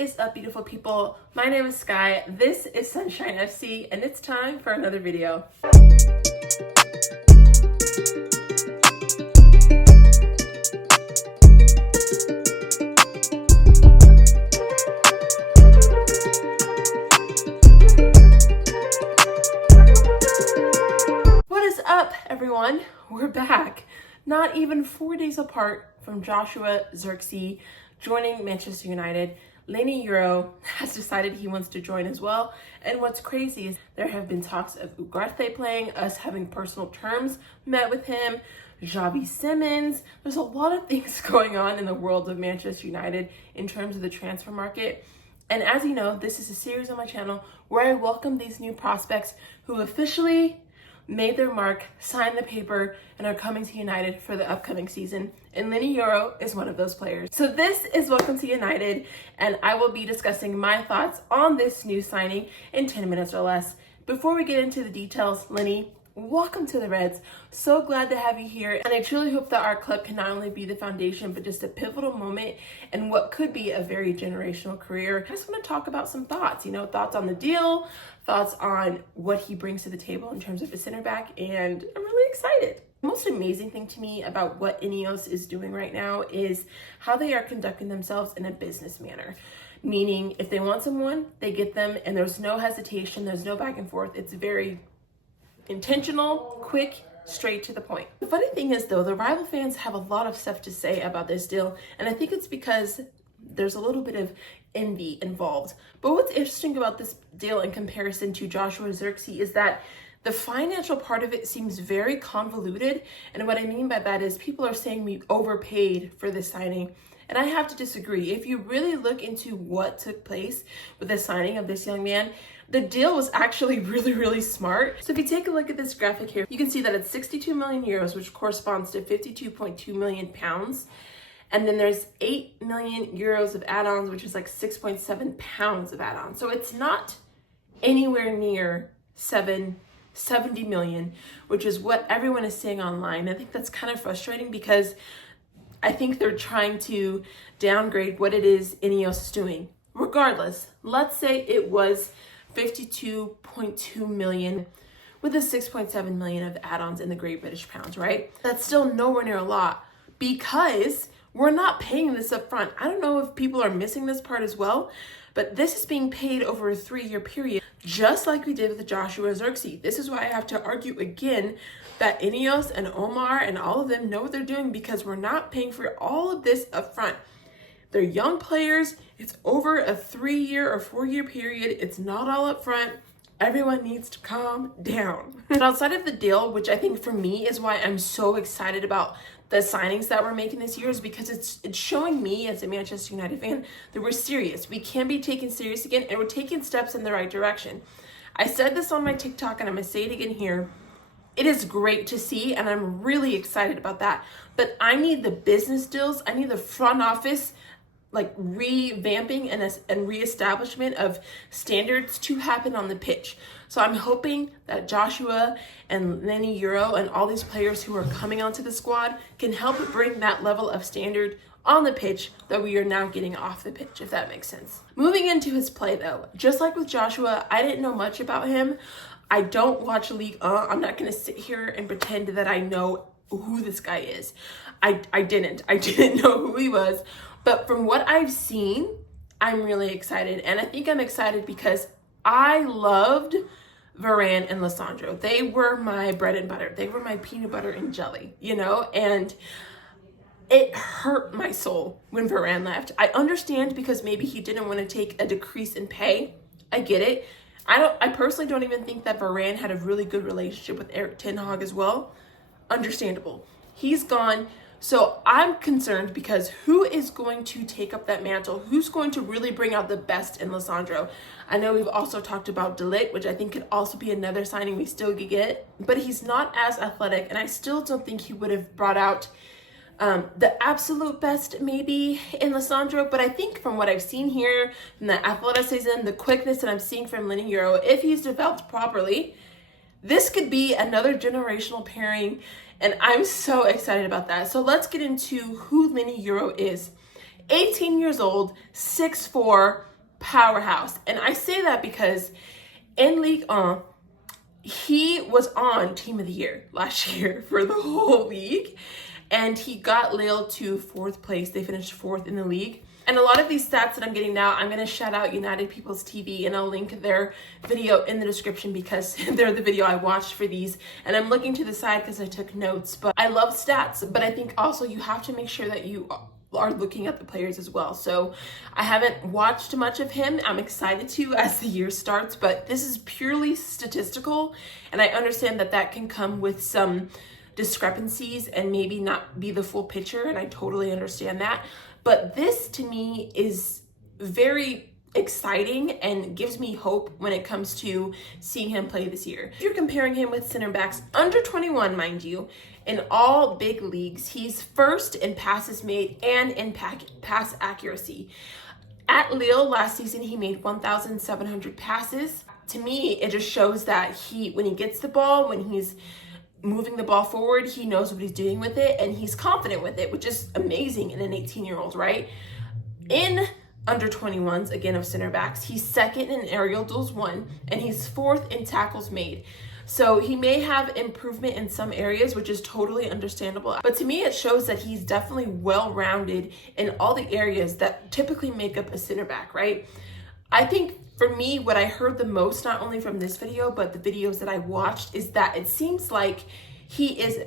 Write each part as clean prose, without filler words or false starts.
is up, beautiful people? My name is Sky, this is Sunshine FC, and it's time for another video. What is up, everyone? We're back. Not even 4 days apart from Joshua Zirkzee joining Manchester United. Leny Yoro has decided he wants to join as well. And what's crazy is there have been talks of Ugarte playing, us having personal terms met with him, Xavi Simons. There's a lot of things going on in the world of Manchester United in terms of the transfer market. And as you know, this is a series on my channel where I welcome these new prospects who officially made their mark, signed the paper, and are coming to United for the upcoming season. And Leny Yoro is one of those players. So this is Welcome to United, and I will be discussing my thoughts on this new signing in 10 minutes or less. Before we get into the details, Leny, welcome to the Reds. So glad to have you here, and I truly hope that our club can not only be the foundation, but just a pivotal moment in what could be a very generational career. I just want to talk about some thoughts, thoughts on the deal, thoughts on what he brings to the table in terms of a center back, and I'm really excited. The most amazing thing to me about what INEOS is doing right now is how they are conducting themselves in a business manner. Meaning, if they want someone, they get them, and there's no hesitation, there's no back and forth. It's very intentional, quick, straight to the point. The funny thing is, though, the rival fans have a lot of stuff to say about this deal, and I think it's because there's a little bit of envy involved. But what's interesting about this deal in comparison to Joshua Zirkzee is that the financial part of it seems very convoluted, and what I mean by that is people are saying we overpaid for this signing, and I have to disagree. If you really look into what took place with the signing of this young man, the deal was actually really smart. So if you take a look at this graphic here, you can see that it's 62 million euros, which corresponds to 52.2 million pounds. And then there's 8 million euros of add-ons, which is like 6.7 pounds of add-ons. So it's not anywhere near 70 million, which is what everyone is saying online. I think that's kind of frustrating because I think they're trying to downgrade what it is INEOS is doing. Regardless, let's say it was 52.2 million with a 6.7 million of add-ons in the Great British Pounds, right? That's still nowhere near a lot because we're not paying this up front. I don't know if people are missing this part as well, but this is being paid over a 3-year period, just like we did with Joshua Zirkzee. This is why I have to argue again that INEOS and Omar and all of them know what they're doing, because we're not paying for all of this up front. They're young players. It's over a 3-year or 4-year period. It's not all up front. Everyone needs to calm down. But outside of the deal, which I think for me is why I'm so excited about the signings that we're making this year, is because it's showing me as a Manchester United fan that we're serious. We can be taken serious again, and we're taking steps in the right direction. I said this on my TikTok, and I'm gonna say it again here. It is great to see, and I'm really excited about that. But I need the business deals. I need the front office like revamping and reestablishment of standards to happen on the pitch. So I'm hoping that Joshua and Leny Yoro and all these players who are coming onto the squad can help bring that level of standard on the pitch that we are now getting off the pitch, if that makes sense. Moving into his play though, just like with Joshua, I didn't know much about him. I don't watch League 1. I'm not gonna sit here and pretend that I know who this guy is. I didn't know who he was. But from what I've seen, I'm really excited. And I think I'm excited because I loved Varane and Lissandro. They were my bread and butter. They were my peanut butter and jelly, and it hurt my soul when Varane left. I understand because maybe he didn't want to take a decrease in pay. I get it. I personally don't even think that Varane had a really good relationship with Erik ten Hag as well. Understandable. He's gone. So I'm concerned because who is going to take up that mantle? Who's going to really bring out the best in Lissandro? I know we've also talked about De Ligt, which I think could also be another signing we still could get, but he's not as athletic, and I still don't think he would have brought out the absolute best maybe in Lissandro. But I think from what I've seen here, from the athleticism, the quickness that I'm seeing from Leny Yoro, if he's developed properly, this could be another generational pairing. And I'm so excited about that. So let's get into who Leny Yoro is. 18 years old, 6'4", powerhouse. And I say that because in Ligue 1, he was on Team of the Year last year for the whole league. And he got Lille to 4th place. They finished 4th in the league. And a lot of these stats that I'm getting now, I'm going to shout out United People's TV, and I'll link their video in the description because they're the video I watched for these. And I'm looking to the side because I took notes. But I love stats, but I think also you have to make sure that you are looking at the players as well. So I haven't watched much of him. I'm excited to as the year starts, but this is purely statistical. And I understand that that can come with some discrepancies and maybe not be the full picture. And I totally understand that. But this to me is very exciting and gives me hope when it comes to seeing him play this year. If you're comparing him with center backs under 21, mind you, in all big leagues, he's first in passes made and in pass accuracy. At Lille last season, he made 1,700 passes. To me, it just shows that when he gets the ball, when he's moving the ball forward, he knows what he's doing with it and he's confident with it, which is amazing in an 18-year-old, right? In under 21s, again, of center backs, he's second in aerial duels won and he's 4th in tackles made. So he may have improvement in some areas, which is totally understandable. But to me, it shows that he's definitely well-rounded in all the areas that typically make up a center back, right? I think for me, what I heard the most, not only from this video, but the videos that I watched, is that it seems like he is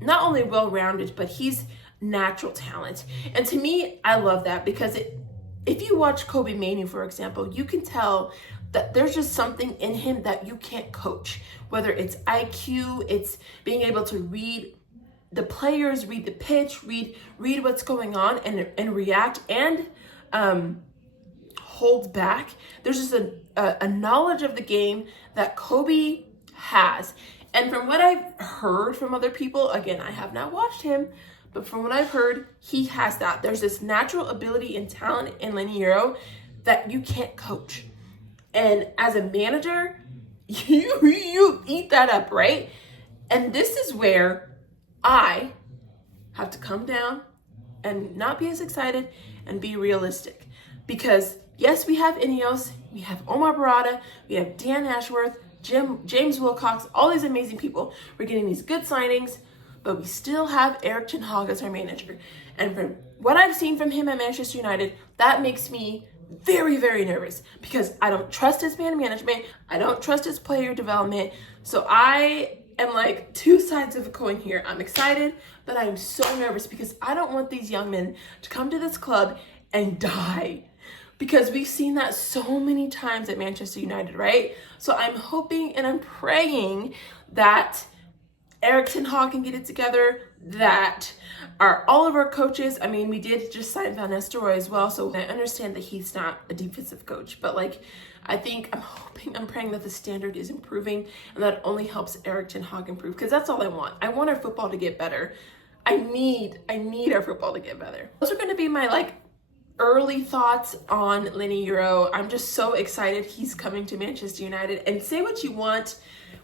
not only well-rounded, but he's natural talent. And to me, I love that because if you watch Kobe Manu, for example, you can tell that there's just something in him that you can't coach. Whether it's IQ, it's being able to read the players, read the pitch, read what's going on and react and hold back. There's just a knowledge of the game that Kobe has. And from what I've heard from other people, again, I have not watched him, but from what I've heard, he has that. There's this natural ability and talent in Leny Yoro that you can't coach. And as a manager, you eat that up, right? And this is where I have to come down and not be as excited and be realistic. Because yes, we have INEOS, we have Omar Barada, we have Dan Ashworth, James Wilcox, all these amazing people. We're getting these good signings, but we still have Erik ten Hag as our manager. And from what I've seen from him at Manchester United, that makes me very, very nervous because I don't trust his man management. I don't trust his player development. So I am like two sides of a coin here. I'm excited, but I'm so nervous because I don't want these young men to come to this club and die. Because we've seen that so many times at Manchester United, right? So I'm hoping and I'm praying that Erik ten Hag can get it together, that all of our coaches, I mean, we did just sign Van Nistelrooy as well, so I understand that he's not a defensive coach, but like, I'm hoping, I'm praying that the standard is improving and that only helps Erik ten Hag improve, because that's all I want. I want our football to get better. I need our football to get better. Those are going to be my early thoughts on Leny Yoro. I'm just so excited he's coming to Manchester United. And say what you want,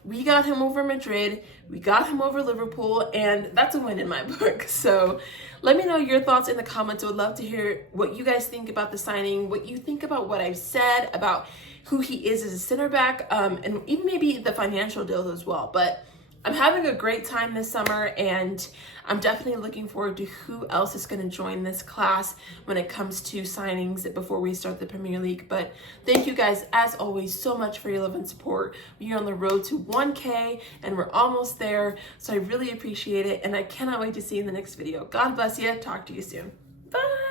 we got him over Madrid, we got him over Liverpool, and that's a win in my book. So let me know your thoughts in the comments. I would love to hear what you guys think about the signing, what you think about what I've said, about who he is as a center back, and even maybe the financial deals as well. But I'm having a great time this summer, and I'm definitely looking forward to who else is going to join this class when it comes to signings before we start the Premier League. But thank you guys, as always, so much for your love and support. We are on the road to 1K, and we're almost there, so I really appreciate it, and I cannot wait to see you in the next video. God bless you. Talk to you soon. Bye.